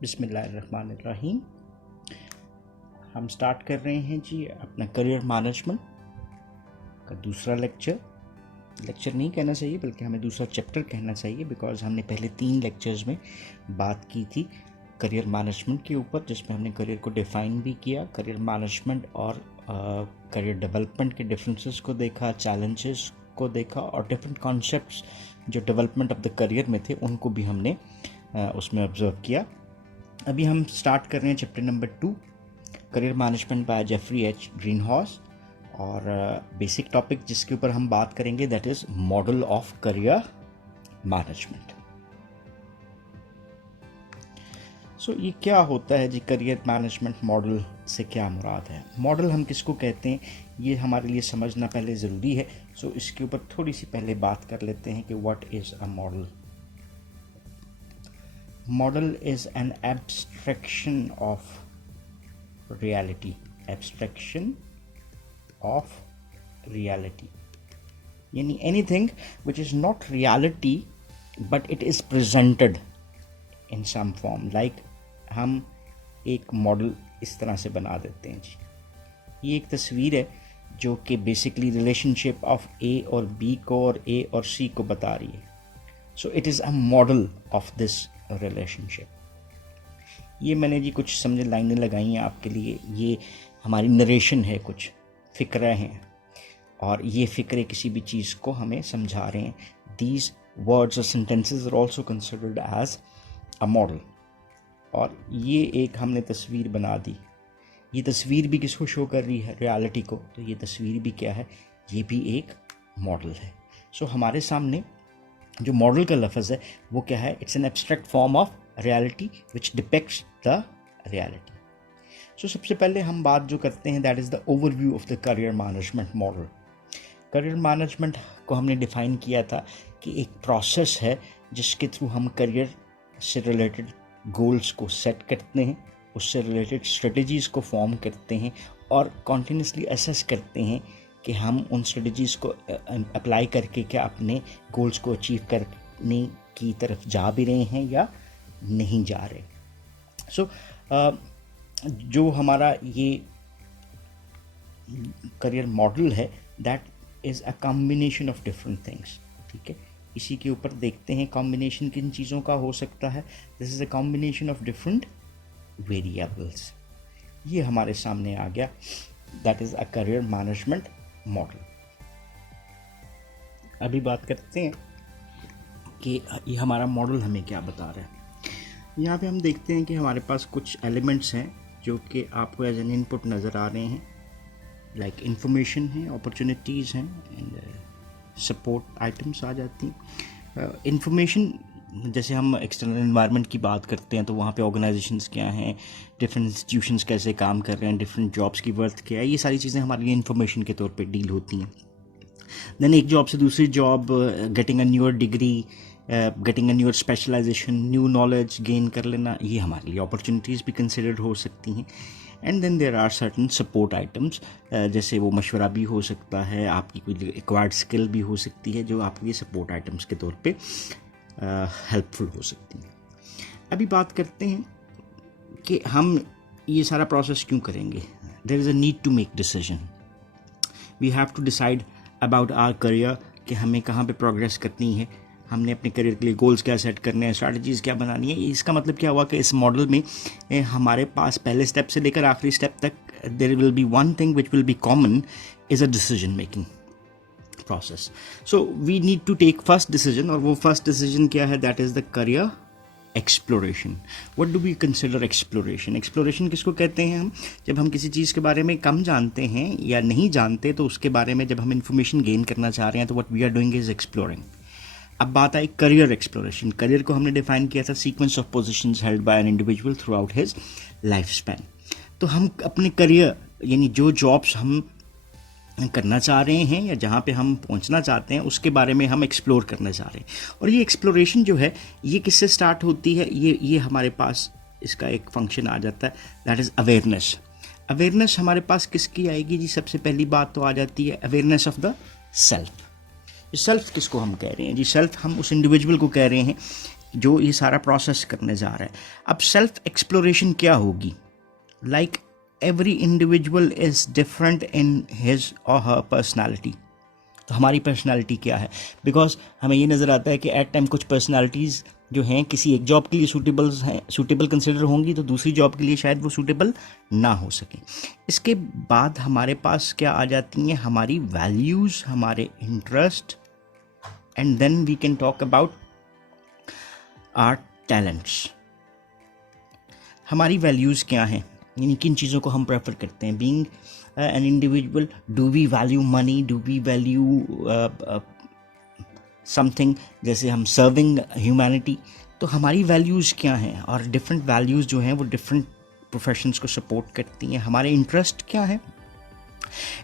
बिस्मिल्लाहिर्रहमानिर्रहीम। हम स्टार्ट कर रहे हैं जी अपना करियर मैनेजमेंट का दूसरा लेक्चर नहीं कहना चाहिए बल्कि हमें दूसरा चैप्टर कहना चाहिए, बिकॉज हमने पहले 3 लेक्चर्स में बात की थी करियर मैनेजमेंट के ऊपर, जिसमें हमने करियर को डिफ़ाइन भी किया, करियर मैनेजमेंट और करियर डेवलपमेंट के डिफरेंसेस को देखा, चैलेंजेस को देखा और डिफरेंट कॉन्सेप्ट्स जो डेवलपमेंट ऑफ द करियर में थे उनको भी हमने उसमें ऑब्जर्व किया। अभी हम स्टार्ट कर रहे हैं chapter number 2, career management by Jeffrey H Greenhaus, और बेसिक टॉपिक जिसके ऊपर हम बात करेंगे that is model of career management. So ये क्या होता है जी करियर मैनेजमेंट मॉडल से क्या मुराद है? मॉडल हम किसको कहते हैं ये हमारे लिए समझना पहले ज़रूरी है। सो इसके ऊपर थोड़ी सी पहले बात कर लेते हैं कि what is a model. Model is an abstraction of reality. Abstraction of reality. यानी anything which is not reality but it is presented in some form. Like हम एक मॉडल इस तरह से बना देते हैं जी। ये एक तस्वीर है जो कि बेसिकली रिलेशनशिप ऑफ ए और बी को और ए और सी को बता रही है। So it is a model of this relationship. ये मैंने जी कुछ समझे लाइनें लगाई हैं आपके लिए। ये हमारी नरेशन है, कुछ फ़िक्रे हैं और ये फ़िक्रे किसी भी चीज़ को हमें समझा रहे हैं। दीज वर्ड्स और sentences are also considered as a model. और ये एक हमने तस्वीर बना दी। ये तस्वीर भी किसको शो कर रही है? रियलिटी को। तो ये तस्वीर भी क्या है? ये भी एक मॉडल है। सो हमारे सामने जो मॉडल का लफ्ज़ है वो क्या है? It's an abstract form of reality which depicts the reality. So सबसे पहले हम बात जो करते हैं that is the overview of the career management model. Career management को हमने डिफ़ाइन किया था कि एक प्रोसेस है जिसके थ्रू हम करियर से रिलेटेड गोल्स को सेट करते हैं, उससे रिलेटेड स्ट्रेटजीज़ को फॉर्म करते हैं और कॉन्टिन्यूसली असेस करते हैं कि हम उन स्ट्रेटजीज़ को अप्लाई करके क्या अपने गोल्स को अचीव करने की तरफ जा भी रहे हैं या नहीं जा रहे। सो जो हमारा ये करियर मॉडल है that is a combination of different things. ठीक है, इसी के ऊपर देखते हैं कॉम्बिनेशन किन चीज़ों का हो सकता है। This is a combination of different variables. ये हमारे सामने आ गया, that is a career management model. अभी बात करते हैं कि ये हमारा मॉडल हमें क्या बता रहा है। यहाँ पे हम देखते हैं कि हमारे पास कुछ एलिमेंट्स हैं जो कि आपको एज एन इनपुट नज़र आ रहे हैं, लाइक इंफॉर्मेशन है, अपॉर्चुनिटीज़ हैं एंड सपोर्ट आइटम्स आ जाती हैं। इंफॉर्मेशन जैसे हम एक्सटर्नल एनवायरनमेंट की बात करते हैं तो वहाँ पे ऑर्गेनाइजेशंस क्या हैं, डिफरेंट इंस्टीट्यूशंस कैसे काम कर रहे हैं, डिफरेंट जॉब्स की वर्थ क्या है, ये सारी चीज़ें हमारे लिए इंफॉर्मेशन के तौर पे डील होती हैं। देन एक जॉब से दूसरी job, getting a newer degree, getting a newer specialization, new knowledge gain कर लेना, ये हमारे लिए अपॉर्चुनिटीज़ भी कंसिडर हो सकती हैं। And then there are certain support items, जैसे वो मशवरा भी हो सकता है, आपकी कोई एक्वायर्ड स्किल भी हो सकती है जो आपके लिए सपोर्ट आइटम्स के तौर पे हेल्पफुल हो सकती हैं। अभी बात करते हैं कि हम ये सारा प्रोसेस क्यों करेंगे। There is a need to make decision. We have to decide about our career कि हमें कहाँ पे प्रोग्रेस करनी है, हमने अपने करियर के लिए गोल्स क्या सेट करने हैं, स्ट्रैटेजीज़ क्या बनानी है। इसका मतलब क्या हुआ कि इस मॉडल में हमारे पास पहले स्टेप से लेकर आखिरी स्टेप तक there will be one thing which will be common, is a decision making process. So we need to take first decision, और वो first decision क्या है? That is the career exploration. What do we consider exploration? Exploration किसको कहते हैं? हम जब हम किसी चीज़ के बारे में कम जानते हैं या नहीं जानते तो उसके बारे में जब हम इंफॉर्मेशन गेन करना चाह रहे हैं तो what we are doing is exploring. अब बात आई करियर एक्सप्लोरेशन। करियर को हमने डिफाइन किया था sequence of positions held by an individual through out his life span. तो हम अपने करियर यानी जो जॉब्स हम करना चाह रहे हैं या जहाँ पे हम पहुँचना चाहते हैं उसके बारे में हम एक्सप्लोर करना चाह रहे हैं। और ये एक्सप्लोरेशन जो है ये किससे स्टार्ट होती है? ये हमारे पास इसका एक फंक्शन आ जाता है, दैट इज़ अवेयरनेस। अवेयरनेस हमारे पास किसकी आएगी जी? सबसे पहली बात तो आ जाती है awareness of the self. Self किसको हम कह रहे हैं जी? सेल्फ हम उस इंडिविजुअल को कह रहे हैं जो ये सारा प्रोसेस करने जा रहा है। अब सेल्फ एक्सप्लोरेशन क्या होगी? Like every individual is different in his और हर पर्सनालिटी। तो हमारी पर्सनालिटी क्या है? बिकॉज हमें ये नज़र आता है कि एट टाइम कुछ पर्सनालिटीज़ जो हैं किसी एक जॉब के लिए सूटेबल कंसिडर होंगी, तो दूसरी जॉब के लिए शायद वो सूटेबल ना हो सके। इसके बाद हमारे पास क्या आ जाती हैं? हमारी वैल्यूज़, हमारे interest, and then we can talk about our talents. हमारी वैल्यूज़ क्या हैं, यानी किन चीज़ों को हम प्रेफर करते हैं? Being an individual, do we value money, do we value something, जैसे हम सर्विंग ह्यूमैनिटी। तो हमारी वैल्यूज़ क्या हैं? और डिफरेंट वैल्यूज़ जो हैं वो डिफरेंट प्रोफेशंस को सपोर्ट करती हैं। हमारे इंटरेस्ट क्या है?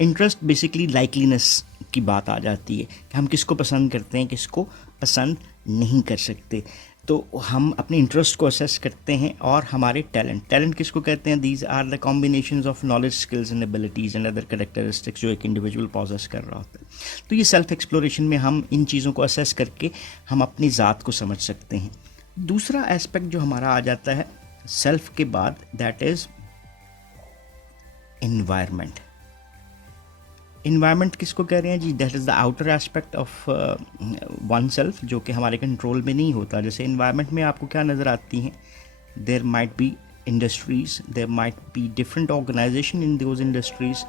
इंटरेस्ट बेसिकली लाइकलीनेस की बात आ जाती है कि हम किसको पसंद करते हैं, किसको पसंद नहीं कर सकते। तो हम अपने इंटरेस्ट को असेस करते हैं। और हमारे टैलेंट किसको कहते हैं? These are the combinations of knowledge, skills and abilities and other characteristics जो एक इंडिविजुअल पॉजेस कर रहा होता है। तो ये सेल्फ एक्सप्लोरेशन में हम इन चीज़ों को असेस करके हम अपनी ज़ात को समझ सकते हैं। दूसरा एस्पेक्ट जो हमारा आ जाता है सेल्फ के बाद, दैट इज़ एनवायरनमेंट। इन्वायरमेंट किसको कह रहे हैं जी? That is the outer aspect of one self, जो कि हमारे कंट्रोल में नहीं होता। जैसे इन्वायरमेंट में आपको क्या नज़र आती हैं? There might be industries, there might be different organization in those industries,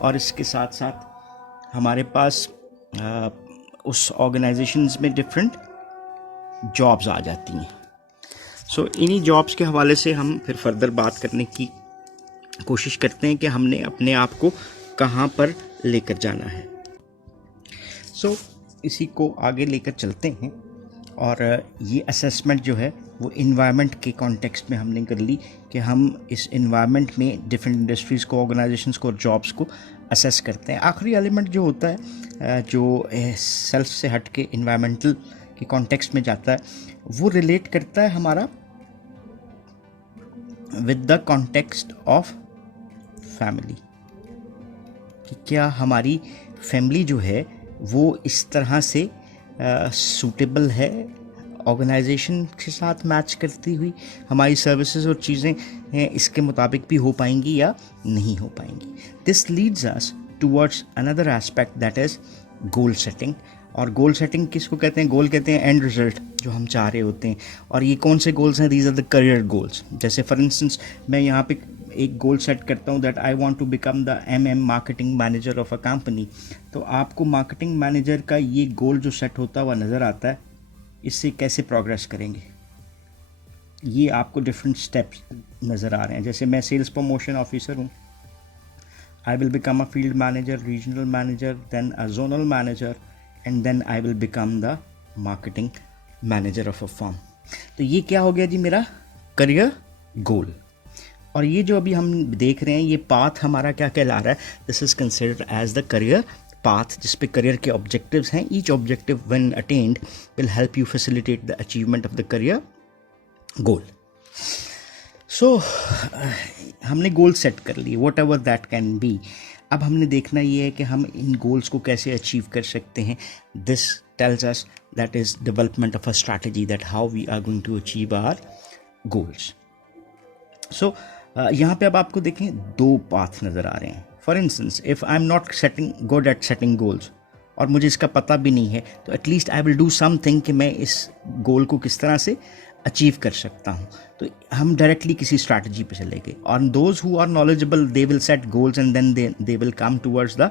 और इसके साथ साथ हमारे पास उस ऑर्गेनाइजेशंस में डिफरेंट जॉब्स आ जाती हैं। सो इन्हीं जॉब्स के हवाले से हम फिर फर्दर बात करने की कोशिश करते हैं कि हमने अपने आप को कहाँ पर लेकर जाना है। सो इसी को आगे लेकर चलते हैं। और ये असेसमेंट जो है वो इन्वायरमेंट के कॉन्टेक्स्ट में हमने कर ली कि हम इस इन्वायरमेंट में डिफरेंट इंडस्ट्रीज़ को, ऑर्गेनाइजेशंस को और जॉब्स को असेस करते हैं। आखिरी एलिमेंट जो होता है जो सेल्फ से हट के इन्वायरमेंटल के कॉन्टेक्स्ट में जाता है, वो रिलेट करता है हमारा with the context of family. कि क्या हमारी फैमिली जो है वो इस तरह से सूटेबल है, ऑर्गेनाइजेशन के साथ मैच करती हुई हमारी सर्विसेज और चीज़ें इसके मुताबिक भी हो पाएंगी या नहीं हो पाएंगी। This leads us towards another aspect, that is goal setting. और गोल सेटिंग किसको कहते हैं? गोल कहते हैं एंड रिजल्ट जो हम चाह रहे होते हैं। और ये कौन से गोल्स हैं? These are the career goals. जैसे फॉर इंस्टेंस मैं यहाँ पे एक गोल सेट करता हूँ that I want to become the marketing manager of a company. तो आपको मार्केटिंग मैनेजर का ये गोल जो सेट होता हुआ नज़र आता है, इससे कैसे प्रोग्रेस करेंगे? ये आपको डिफरेंट स्टेप्स नज़र आ रहे हैं। जैसे मैं सेल्स प्रमोशन ऑफिसर हूँ, I will become a field manager, regional manager, then a zonal manager, and then I will become the marketing manager of a firm. तो ये क्या हो गया जी? मेरा करियर गोल। और ये जो अभी हम देख रहे हैं ये पाथ हमारा क्या कहला रहा है? This is considered as the career path, जिस पे करियर के ऑब्जेक्टिव्स हैं। Each objective when attained will help you facilitate the achievement of the career goal. So हमने गोल सेट कर लिए, whatever that can be. अब हमने देखना ये है कि हम इन गोल्स को कैसे अचीव कर सकते हैं। This tells us that is development of a strategy, that how we are going to achieve our goals. So यहाँ पे अब आपको देखें दो पाथ नज़र आ रहे हैं। For instance, if I am not good at setting goals और मुझे इसका पता भी नहीं है, तो at least I will do something कि मैं इस गोल को किस तरह से अचीव कर सकता हूँ। तो हम डायरेक्टली किसी स्ट्रैटेजी पे चलेंगे। और those who are knowledgeable they will set goals and then they will come towards the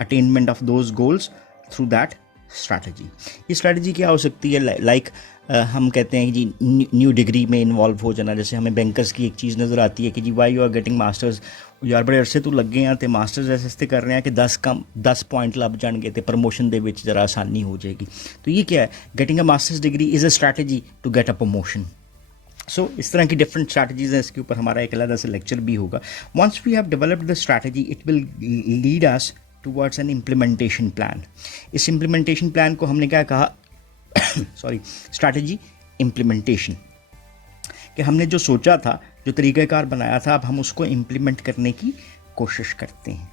attainment of those goals through that strategy. ये स्ट्रैटेजी क्या हो सकती है? लाइक हम कहते हैं कि जी न्यू डिग्री में इन्वॉल्व हो जाना। जैसे हमें बैंकर्स की एक चीज़ नज़र आती है कि जी why you are getting masters, यार बड़े अरसे तो लग गए हैं तो मास्टर्स ऐसे कर रहे हैं कि 10 पॉइंट लभ जाएंगे तो प्रमोशन दे विच ज़रा आसानी हो जाएगी। तो ये क्या है? Getting a masters degree is a strategy to get a promotion. So इस तरह की डिफरेंट स्ट्रैटेजीज हैं। इसके ऊपर हमारा एक अलग से लेक्चर भी होगा। Once we have developed the strategy, it will lead us towards an implementation plan. इस इम्प्लीमेंटेशन प्लान को हमने क्या कहा? Strategy implementation. कि हमने जो सोचा था, जो तरीक़ाकार बनाया था, अब हम उसको इम्प्लीमेंट करने की कोशिश करते हैं।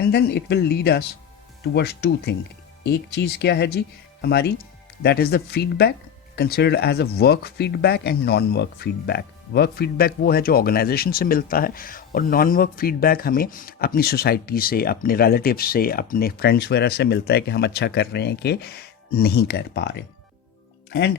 And then it will lead us towards two thing. एक चीज़ क्या है जी हमारी? That is the feedback considered as a work feedback and non work feedback. Work feedback वो है जो ऑर्गेनाइजेशन से मिलता है, और नॉन वर्क फीडबैक हमें अपनी सोसाइटी से, अपने रिलेटिव्स से, अपने फ्रेंड्स वगैरह से मिलता है कि हम अच्छा कर रहे हैं कि नहीं कर पा रहे। एंड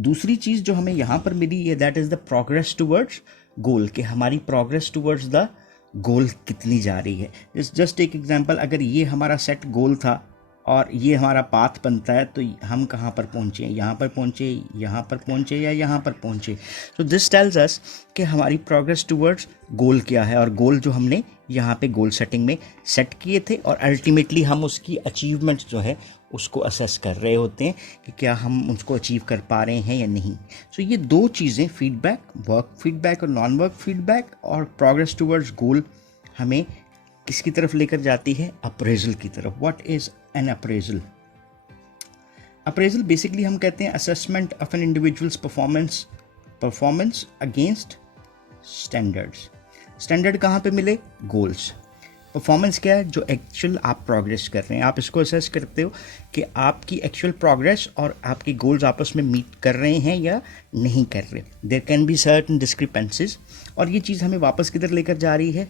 दूसरी चीज़ जो हमें यहाँ पर मिली है, that is the progress towards goal, कि हमारी प्रोग्रेस टूवर्ड्स द गोल कितनी जा रही है। जस्ट एक एग्जांपल, अगर ये हमारा सेट गोल था और ये हमारा पाथ बनता है, तो हम कहाँ पर पहुँचे, यहाँ पर पहुँचे, यहाँ पर पहुँचे या यहाँ पर पहुँचे। सो दिस टेल्स अस कि हमारी प्रोग्रेस टूवर्ड्स गोल क्या है, और गोल जो हमने यहाँ पे गोल सेटिंग में सेट किए थे, और अल्टीमेटली हम उसकी अचीवमेंट जो है उसको असेस कर रहे होते हैं कि क्या हम उसको अचीव कर पा रहे हैं या नहीं। सो ये दो चीज़ें, फीडबैक, वर्क फीडबैक और नॉन वर्क फीडबैक, और प्रोग्रेस टूवर्ड्स गोल, हमें किसकी तरफ लेकर जाती है, अप्रेजल की तरफ। What is an appraisal? Appraisal basically हम कहते हैं assessment of an individual's performance against standards. Standard कहाँ पे मिले, गोल्स। परफॉर्मेंस क्या है, जो एक्चुअल आप प्रोग्रेस कर रहे हैं, आप इसको असेस करते हो कि आपकी एक्चुअल प्रोग्रेस और आपके गोल्स आपस में मीट कर रहे हैं या नहीं कर रहे। There can be certain discrepancies, और ये चीज़ हमें वापस किधर लेकर जा रही है,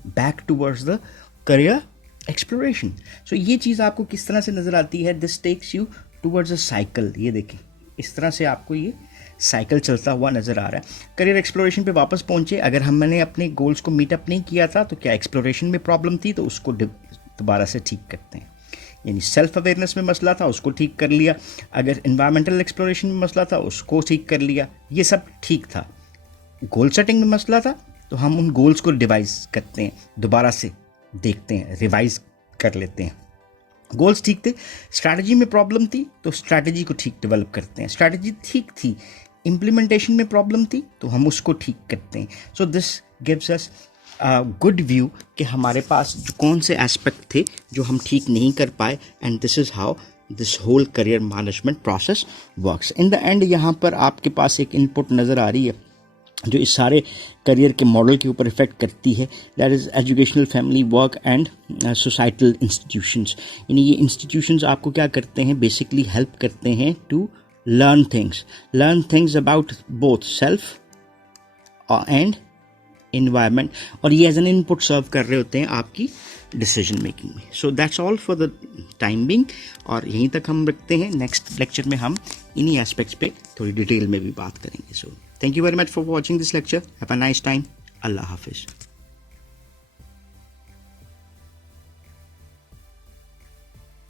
back towards the career exploration. So ये चीज़ आपको किस तरह से नज़र आती है, this takes you towards a cycle. ये देखें, इस तरह से आपको ये साइकिल चलता हुआ नज़र आ रहा है। करियर एक्सप्लोरेशन पे वापस पहुंचे, अगर हमने अपने गोल्स को मीटअप नहीं किया था तो क्या एक्सप्लोरेशन में प्रॉब्लम थी, तो उसको दोबारा से ठीक करते हैं। यानी सेल्फ अवेयरनेस में मसला था, उसको ठीक कर लिया। अगर एनवायरमेंटल एक्सप्लोरेशन में मसला था, उसको ठीक कर लिया, ये सब ठीक था। गोल सेटिंग में मसला था, तो हम उन गोल्स को डिवाइस करते हैं, दोबारा से देखते हैं, रिवाइज कर लेते हैं। गोल्स ठीक थे, स्ट्रैटेजी में प्रॉब्लम थी, तो स्ट्रैटेजी को ठीक डेवलप करते हैं। स्ट्रैटेजी ठीक थी, इम्प्लीमेंटेशन में प्रॉब्लम थी, तो हम उसको ठीक करते हैं। So this gives us good view कि हमारे पास जो कौन से एस्पेक्ट थे जो हम ठीक नहीं कर पाए, and this is how this whole career management process works. In the end यहाँ पर आपके पास एक इनपुट नज़र आ रही है जो इस सारे करियर के मॉडल के ऊपर इफेक्ट करती है, that is educational, family, work and societal institutions. यानी ये इंस्टीट्यूशंस आपको क्या करते हैं, बेसिकली हेल्प करते हैं to learn things about both self and environment, और ये एज एन इनपुट सर्व कर रहे होते हैं आपकी डिसीजन मेकिंग में। So that's all for the time being, और यहीं तक हम रखते हैं। नेक्स्ट लेक्चर में हम इन्हीं एस्पेक्ट्स पे थोड़ी डिटेल में भी बात करेंगे। सो thank you very much for watching this lecture. Have a nice time. Allah Hafiz.